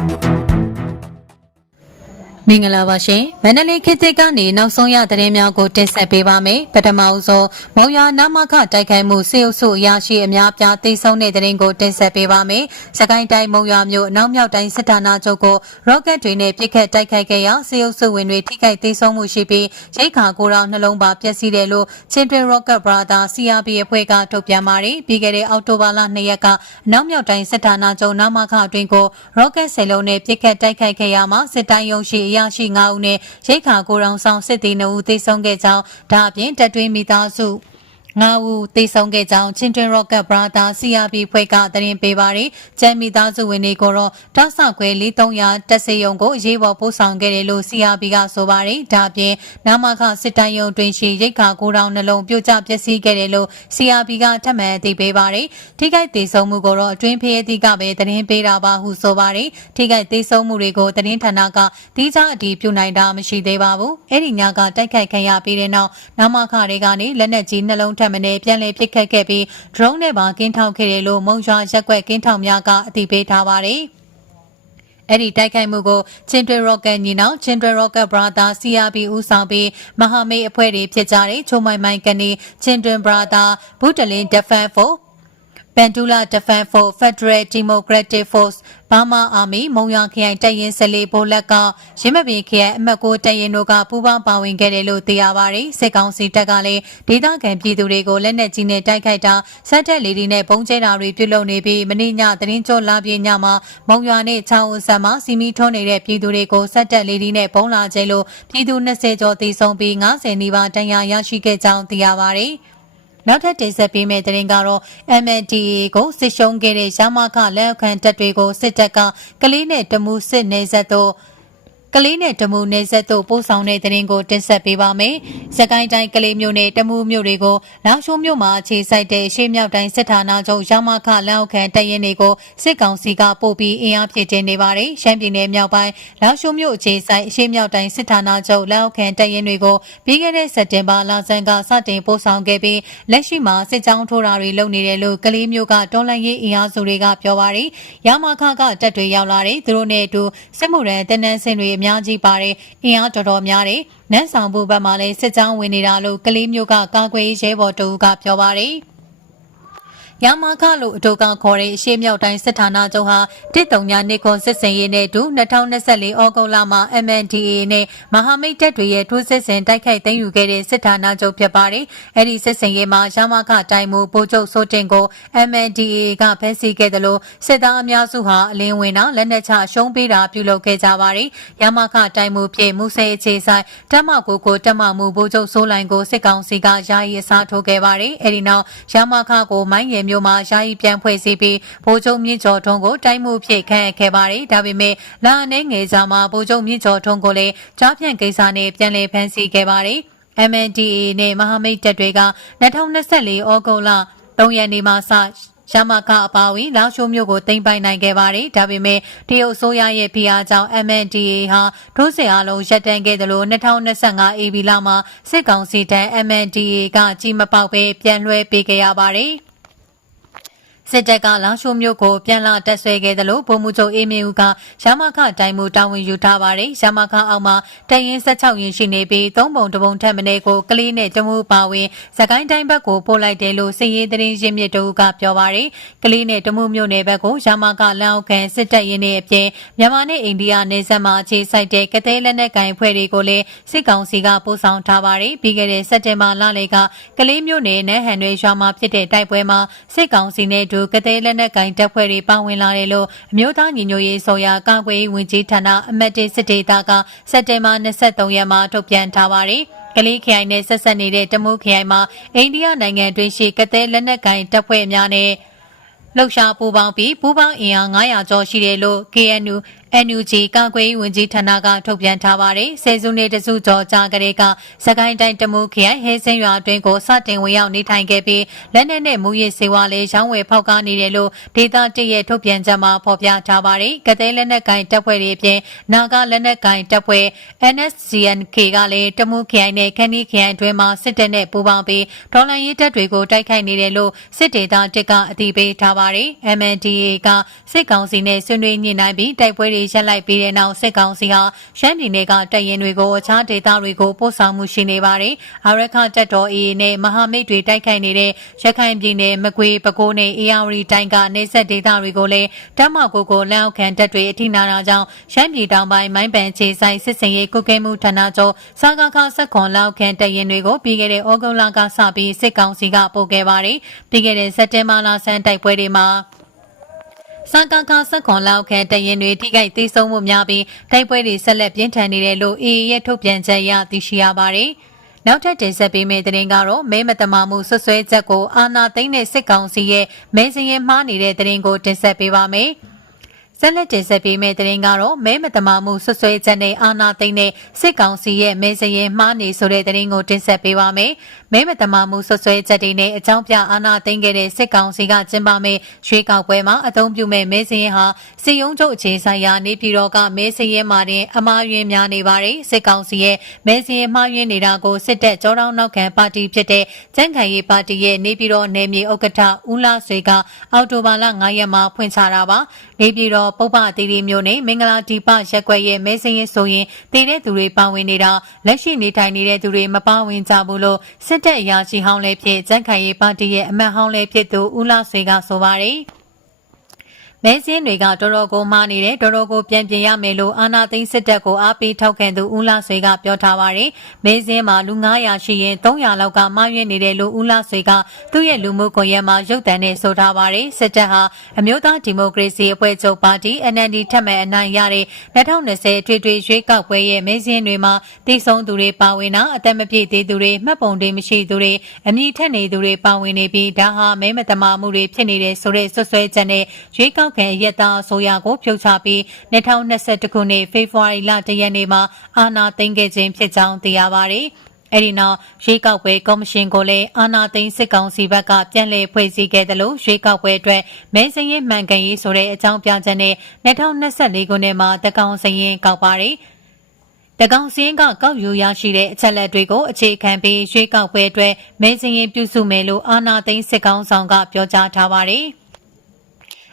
Thank you. မင်္ဂလာပါရှင်မန္တလေးခေတ်သစ်ကနေနောက်ဆုံးရသတင်းများကိုတင်ဆက်ပေးပါမယ်ပထမအဆုံးမုံရွာနာမခတိုက်ခိုက်မှုစေအုပ်စုအရာရှိအများပြားသိဆုံးတဲ့သတင်းကိုတင်ဆက်ပေးပါမယ်စကိုင်းတိုင်းမုံရွာမြို့အနောက်မြောက်တိုင်းစစ်ဌာနချုပ်ကိုရော့ကက်တွေနဲ့ပစ်ခတ်တိုက်ခိုက်ခဲ့ရာစေအုပ်စုဝင်တွေထိခိုက်သိဆုံးမှုရှိပြီးရိတ်ခါကိုရောင်နှလုံးပါပျက်စီးတယ်လို့ချင်းတွင် Rocket Brother CRB အဖွဲ့ကထုတ်ပြန်ပါတယ်ပြီးခဲ့တဲ့အောက်တိုဘာလ2ရက်ကအနောက်မြောက်တိုင်းစစ်ဌာနချုပ်နာမခအတွင်းကို Rocket ဆယ်လုံးနဲ့ပစ်ခတ်တိုက်ခိုက်ခဲ့ရမှာစစ်တိုင်းရုံရှိအရာရှိ9ဦးနဲ့ရိတ်ခါကိုရောင်ဆောင်စစ်သည်2ဦးသေဆုံးခဲ့ကြောင်းဒါအပြင်တပ်တွင်းမိသားစု ငါးဦးသေဆုံးခဲ့ကြောင်းချင်းတွင် Rocket Brother CRB ဖွဲ့ကသတင်းပေးပါတယ်။ကျမ်းမိသားစုဝင်တွေကိုတော့တောက်ဆောက်ခွဲ4300တက်စေယုံကိုအရေးပေါ်ပို့ဆောင်ခဲ့တယ်လို့ CRB ကဆိုပါတယ်။ဒါအပြင်နာမခစစ်တိုင်းရုံတွင်ရှိရိတ်ခါကိုတောင်နှလုံးပြိုကျပျက်စီးခဲ့တယ်လို့ CRB ကထပ်မံအသိပေးပါတယ်။ထိခိုက်သေဆုံးမှုကိုတော့အတွင်းဖျဲသီးကပဲသတင်းပေးတာပါဟုဆိုပါတယ်။ထိခိုက်သေဆုံးမှုတွေကိုသတင်းဌာနကတိကျအတည်ပြုနိုင်တာမရှိသေးပါဘူး။အဲ့ဒီညကတိုက်ခိုက်ခံရပြီးတဲ့နောက်နာမခတွေကနေလက်နက်ကြီးနှလုံးထပ်မံပြန်လည်ပစ်ခတ်ခဲ့ပြီး drone နဲ့ပါကင်းထောက်ခဲ့တယ်လို့မုံရွာရက်ကွက်ကင်းထောက်များကအသိပေးထားပါတယ်။အဲ့ဒီတိုက်ခိုက်မှုကိုချင်းတွဲ Rocket ညီနောင်ချင်းတွဲ Rocket Brother CRB ဦးဆောင်ပြီးမဟာမိတ်အဖွဲ့တွေဖြစ်ကြတဲ့ချိုမိုင်မိုင်ကနေချင်းတွဲ Brother ဘူတလင်း Defense Force Bandula Defense Force Federal Democratic Force Burma Army မုံရွာခရိုင်တပ်ရင်း14ဘိုလက်ကရင်းမပင်ခရိုင်အမှတ်6တပ်ရင်းတို့ကပူးပေါင်းပါဝင်ခဲ့တယ်လို့သိရပါတယ်။စစ်ကောင်စီတပ်ကလည်းဒေသခံပြည်သူတွေကိုလက်နက်ကြီးနဲ့တိုက်ခိုက်တာစက်တက်လေဒီနဲ့ပုံကျဲတာတွေပြုလုပ်နေပြီးမနေ့ညသတင်းကြောလာပြင်းညမှာမုံရွာနဲ့ချောင်းဦးဆက်မှာစီမီထုံးနေတဲ့ပြည်သူတွေကိုစက်တက်လေဒီနဲ့ပုံလာကျဲလို့ပြည်သူ20ကျော်သေဆုံးပြီး90နီးပါးတန်ရာရရှိခဲ့ကြောင်းသိရပါတယ်။ နောက်ထပ်တင်ဆက်ပေးမယ့်သတင်းကတော့ MNDA ကိုစစ်ရှုံးခဲ့တဲ့ရမခလက်ခံတပ်တွေကိုစစ်တပ်ကကလေးနဲ့တမှုစစ်နေဆက်တို့ ကလေးနဲ့တမူနေဆက်တို့ပို့ဆောင်တဲ့သတင်းကိုတင်ဆက်ပေးပါမယ်။စကိုင်းတိုင်းကလေးမျိုးနဲ့တမူမျိုးတွေကိုလောင်ရှိုးမျိုးမှာအခြေစိုက်တဲ့ရှေးမြောက်တိုင်းစစ်ဌာနချုပ်ရမခလက်အောက်ခံတပ်ရင်းတွေကိုစစ်ကောင်စီကပို့ပြီးအင်အားဖြည့်တင်းနေပါတယ်။ရှမ်းပြည်နယ်မြောက်ပိုင်းလောင်ရှိုးမျိုးအခြေစိုက်ရှေးမြောက်တိုင်းစစ်ဌာနချုပ်လက်အောက်ခံတပ်ရင်းတွေကိုပြီးခဲ့တဲ့စက်တင်ဘာလဆန်းကစတင်ပို့ဆောင်ခဲ့ပြီးလက်ရှိမှာစစ်ကြောင်းထိုးတာတွေလုပ်နေတယ်လို့ကလေးမျိုးကတွန်းလှန်ရေးအင်အားစုတွေကပြောပါတယ်။ရမခကတပ်တွေရောက်လာတယ်သူတို့နဲ့အတူစစ်မှုရန်တန်းတန်းစင်တွေအများကြီးပါတယ်အင်အားတော်တော်များတယ်နန်းဆောင်ဘူးဘက်မှာလည်းစစ်ကြောင်းဝင်နေတာလို့ကလေးမျိုးကကာကွယ်ရေးရဲဘော်တူကပြောပါတယ် ရမခလို့အတူကခေါ်တဲ့အရှိမြောက်တိုင်းစစ်ဌာနချုပ်ဟာတစ်တုံညာနေခွန်စစ်စင်ရေးနဲ့တူ2024ဩဂုတ်လမှာ MNDAA နဲ့မဟာမိတ်တပ်တွေရဲ့ထိုးစစ်ဆင်တိုက်ခိုက်သိမ်းယူခဲ့တဲ့စစ်ဌာနချုပ်ဖြစ်ပါတယ်။အဲ့ဒီစစ်စင်ရေးမှာရမခတိုင်းမူဗိုလ်ချုပ်စိုးတင်ကို MNDAA ကဖမ်းဆီးခဲ့တယ်လို့စစ်သားအများစုဟာအလင်းဝင်တာလက်နက်ချရှုံးပေးတာပြုလုပ်ခဲ့ကြပါတယ်။ရမခတိုင်းမူဖြစ်မူဆဲအခြေဆိုင်တပ်မကိုကိုတပ်မမူဗိုလ်ချုပ်စိုးလိုင်ကိုစစ်ကောင်စီကယာယီအစားထိုးခဲ့ပါတယ်။အဲ့ဒီနောက်ရမခကိုမိုင်းရယ်မျိုးမှာယာယီပြန်ဖွဲ့စည်းပြီးဗိုလ်ချုပ်မြင့်ကျော်ထွန်းကိုတိုင်းမှုဖြစ်ခန့်အပ်ခဲ့ပါတယ်။ဒါပေမဲ့လာအနေငယ်စာမှာဗိုလ်ချုပ်မြင့်ကျော်ထွန်းကိုလည်းကြားဖြန့်ကိစ္စနဲ့ပြန်လည်ဖမ်းဆီးခဲ့ပါတယ်။ MNDAA နဲ့မဟာမိတ်တပ်တွေက2024ဩဂုတ်လ3ရက်နေ့မှာစရမကအပါဝင်လောက်ရှိုးမျိုးကိုတင်ပိုင်နိုင်ခဲ့ပါတယ်။ဒါပေမဲ့တရုတ်ဆိုရရဲ့ဖိအားကြောင့် MNDA ဟာဒုစစ်အားလုံးရပ်တန့်ခဲ့တယ်လို့2025 AB လမှာစစ်ကောင်စီတန်း MNDA ကကြီးမပေါက်ပဲပြန်လွှဲပေးခဲ့ရပါတယ်။ စစ်တပ်ကလောင်ရှိုးမျိုးကိုပြန်လာတက်ဆွဲခဲ့တယ်လို့ဗိုလ်မှူးချုပ်အေးမင်းဦးကရမခတိုင်းမှုတာဝန်ယူထားပါတယ်ရမခအောက်မှာတရင်16ရင်ရှိနေပြီးသုံးပုံတပုံထက်မနည်းကိုကလေးနဲ့တမှုပါဝင်သကိုင်းတိုင်းဘက်ကိုပို့လိုက်တယ်လို့စစ်ရေးသတင်းရင်းမြစ်တို့ကပြောပါတယ်ကလေးနဲ့တမှုမျိုးနယ်ဘက်ကိုရမခလမ်းအောက်ခံစစ်တပ်ရင်းနဲ့အပြင်မြန်မာနဲ့အိန္ဒိယနယ်စပ်မှာအခြေစိုက်တဲ့ကသေးလက်နက်ကင်ဖွဲ့တွေကိုလည်းစစ်ကောင်စီကပို့ဆောင်ထားပါတယ်ပြီးခဲ့တဲ့စက်တင်ဘာလလေကကလေးမျိုးနယ်နဲ့ဟန်ရွေရွာမှာဖြစ်တဲ့တိုက်ပွဲမှာစစ်ကောင်စီနဲ့ဒူကသေးလက်နက်ကင်တပ်ဖွဲ့တွေပါဝင်လာတယ်လို့အမျိုးသားညီညွတ်ရေးဆိုရာကာကွယ်ရေးဝန်ကြီးဌာနအမတ်တေစစ်ဒေတာကစက်တင်ဘာ23ရက်မှာထုတ်ပြန်ထားပါတယ်ကလေးခရိုင်နဲ့ဆက်ဆက်နေတဲ့တမုခရိုင်မှာအိန္ဒိယနိုင်ငံတွင်းရှိကသဲလက်နက်ကင်တပ်ဖွဲ့များနဲ့လှုပ်ရှားပူးပေါင်းပြီးပူးပေါင်းအင်အား900ကျော်ရှိတယ်လို့ KNU NUG ကာကွယ်ရေးဝန်ကြီးဌာနကထုတ်ပြန်ထားပါတယ်။ဆယ်စုနှစ်တစုကျော်ကြာကလေးကစကိုင်းတိုင်းတမူခရိုင်ဟဲစင်းရွာအတွင်းကိုစတင်ဝင်ရောက်နေထိုင်ခဲ့ပြီးလက်နက်နဲ့မူရစ်စေဝါလေးရောင်းဝယ်ဖောက်ကားနေတယ်လို့ဒေသတရဲ့ထုတ်ပြန်ချက်မှာဖော်ပြထားပါတယ်။ကတဲ့လက်နက်ကင်တပ်ဖွဲ့တွေအပြင်နာဂလက်နက်ကင်တပ်ဖွဲ့ NSCNK ကလည်းတမူခရိုင်နဲ့ခန်းဒီခရိုင်အတွင်းမှာစစ်တပ်နဲ့ပူးပေါင်းပြီးဒေါ်လာရေးတပ်တွေကိုတိုက်ခိုက်နေတယ်လို့စစ်ဒေသတစ်ကအတည်ပြုထားပါတယ်။ MNDA ကစစ်ကောင်စီနဲ့ဆွေးနွေးညှိနှိုင်းပြီးတိုက်ပွဲတွေတွေရက်လိုက်ပြီးတဲ့နောက်စစ်ကောင်စီဟာရှမ်းပြည်နယ်ကတပ်ရင်းတွေကိုအခြားဒေသတွေကိုပို့ဆောင်မှုရှိနေပါတယ်။အာရခတပ်တော် AA နဲ့မဟာမိတ်တွေတိုက်ခိုက်နေတဲ့ရခိုင်ပြည်နယ်မကွေးပဲခူးနဲ့အေရဝတီတိုင်းကနေဆက်ဒေသတွေကိုလည်းတပ်မကိုကိုလက်အောက်ခံတပ်တွေအထိနာတာကြောင့်ရှမ်းပြည်တောင်ပိုင်းမိုင်းပန်ခြေဆိုင်စစ်စင်ရေးကုကဲမှုဌာနချုပ်စကားခဆက်ခွန်လက်အောက်ခံတပ်ရင်းတွေကိုပြီးခဲ့တဲ့ဩဂုတ်လကစပြီးစစ်ကောင်စီကပို့ခဲ့ပါတယ်။ပြီးခဲ့တဲ့စက်တင်ဘာလဆန်းတိုက်ပွဲတွေမှာ စံကာကဆက်ခွန်လောက်ခဲတရင်တွေထိခိုက်သေးဆုံးမှုများပြီးတိုက်ပွဲတွေဆက်လက်ပြင်းထန်နေတယ်လို့ AA ရဲ့ထုတ်ပြန်ချက်အရသိရှိရပါတယ်။နောက်ထပ်တင်ဆက်ပေးမယ့်သတင်းကတော့မဲမတမာမှုဆွဆွဲချက်ကိုအာနာသိန်းနဲ့စစ်ကောင်စီရဲ့မဲစရင်မှားနေတဲ့သတင်းကိုတင်ဆက်ပေးပါမယ်။ ဆက်လက်တင်ဆက်ပေးမယ့်သတင်းကတော့မဲမတမာမှုဆွဆွဲချက်နဲ့အာနာသိန်းနဲ့စစ်ကောင်စီရဲ့မဲစရင်မှားနေဆိုတဲ့သတင်းကိုတင်ဆက်ပေးပါမယ်။မဲမတမာမှုဆွဆွဲချက်တွေနဲ့အကြောင်းပြအာနာသိန်းခဲ့တဲ့စစ်ကောင်စီကကျင်းပမဲ့ရွေးကောက်ပွဲမှာအသုံးပြုမဲ့မဲစရင်ဟာစီယုံချုပ်အခြေဆိုင်ရာနေပြည်တော်ကမဲစရင်မှာတင်အမှားယွင်းများနေပါတယ်။စစ်ကောင်စီရဲ့မဲစရင်မှားယွင်းနေတာကိုစစ်တပ်ကြောတောင်းနောက်ခံပါတီဖြစ်တဲ့ကျန်းခံရေးပါတီရဲ့နေပြည်တော်နယ်မြေဥက္ကဋ္ဌဦးလာဆွေကအော်တိုဘာလ9ရက်မှာဖွင့်ချတာပါ။နေပြည်တော်ပုပ္ပအသီးသီးမျိုးနဲ့မင်္ဂလာဒီပရက်ကွက်ရဲ့မဲစရင်ဆိုရင်တည်တဲ့သူတွေပါဝင်နေတာလက်ရှိနေထိုင်နေတဲ့သူတွေမပါဝင်ကြဘူးလို့စစ်တပ်အရာရှိဟောင်းလည်းဖြစ်ကျန်းခံရေးပါတီရဲ့အမတ်ဟောင်းလည်းဖြစ်သူဦးလာဆွေကဆိုပါတယ်။ မဲစင်းတွေကတော်တော်ကိုမှားနေတယ်တော်တော်ကိုပြန်ပြင်ရမယ်လို့အာနာသိန်းစစ်တပ်ကိုအားပေးထောက်ခံသူဦးလာဆွေကပြောထားပါတယ်။မဲစင်းမှာလူ900ရှိရင်300လောက်ကမှားယွင်းနေတယ်လို့ဦးလာဆွေကသူ့ရဲ့လူမှုကွန်ရက်မှာရုပ်သံနဲ့ဆိုထားပါတယ်။စစ်တပ်ဟာအမျိုးသားဒီမိုကရေစီအဖွဲ့ချုပ်ပါတီ NLD ထက်မဲ့အနိုင်ရတဲ့2020ထွေထွေရွေးကောက်ပွဲရဲ့မဲစင်းတွေမှာတည်ဆုံသူတွေပါဝင်တာအသက်မပြည့်သေးသူတွေမှတ်ပုံတွေမရှိသူတွေအမည်ထက်နေသူတွေပါဝင်နေပြီးဒါဟာမဲမတမာမှုတွေဖြစ်နေတဲ့ဆိုတဲ့ဆွဆွဲချက်နဲ့ရွေးကောက်ခံရက်သားအစိုးရကိုဖြုတ်ချပြီး2021ခုနှစ်ဖေဖော်ဝါရီလတရက်နေ့မှာအာဏာသိမ်းခဲ့ခြင်းဖြစ်ကြောင်းသိရပါတယ်။အဲဒီနောက်ရွေးကောက်ပွဲကော်မရှင်ကိုလည်းအာဏာသိမ်းစစ်ကောင်စီဘက်ကပြန်လည်ဖွဲ့စည်းခဲ့တယ်လို့ရွေးကောက်ပွဲအတွက်မဲစရင်မှန်ကန်ရေးဆိုတဲ့အကြောင်းပြချက်နဲ့2024ခုနှစ်မှာတကောင်စရင်ကောက်ပါတယ်။တကောင်စင်းကကောက်ယူရရှိတဲ့အချက်လက်တွေကိုအခြေခံပြီးရွေးကောက်ပွဲအတွက်မဲစရင်ပြုစုမယ်လို့အာဏာသိမ်းစစ်ကောင်ဆောင်ကပြောကြားထားပါတယ်။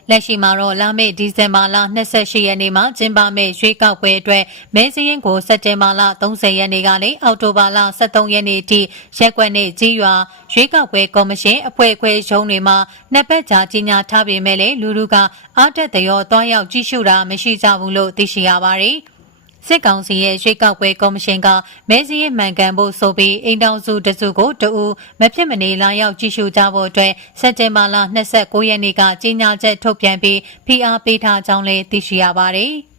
လက်ရှိမှာတော့လာမယ့်ဒီဇင်ဘာလ28ရက်နေ့မှာကျင်းပမယ့်ရွေးကောက်ပွဲအတွက်မဲစရင်ကိုစက်တင်ဘာလ30ရက်နေ့ကနေအောက်တိုဘာလ23ရက်နေ့ထိရက်ကွက်နဲ့ကြီးရွာရွေးကောက်ပွဲကော်မရှင်အဖွဲ့အခွဲရုံးတွေမှာနှစ်ပတ်ကြာကြီးညာထားပေမဲ့လည်းလူလူကအားတက်တရောတွားရောက်ကြည့်ရှုတာမရှိကြဘူးလို့သိရှိရပါတယ်။ စစ်ကောင်စီရဲ့ရွေးကောက်ပွဲကော်မရှင်ကမဲစည်းမှန်ကန်ဖို့ဆိုပြီးအိမ်တောင်စုတစုကိုတူမဖြစ်မနေလာရောက်ကြည့်ရှုကြဖို့အတွက်စက်တင်ဘာလ29ရက်နေ့ကကြေညာချက်ထုတ်ပြန်ပြီးဖိအားပေးထားကြောင်းလည်းသိရှိရပါတယ်။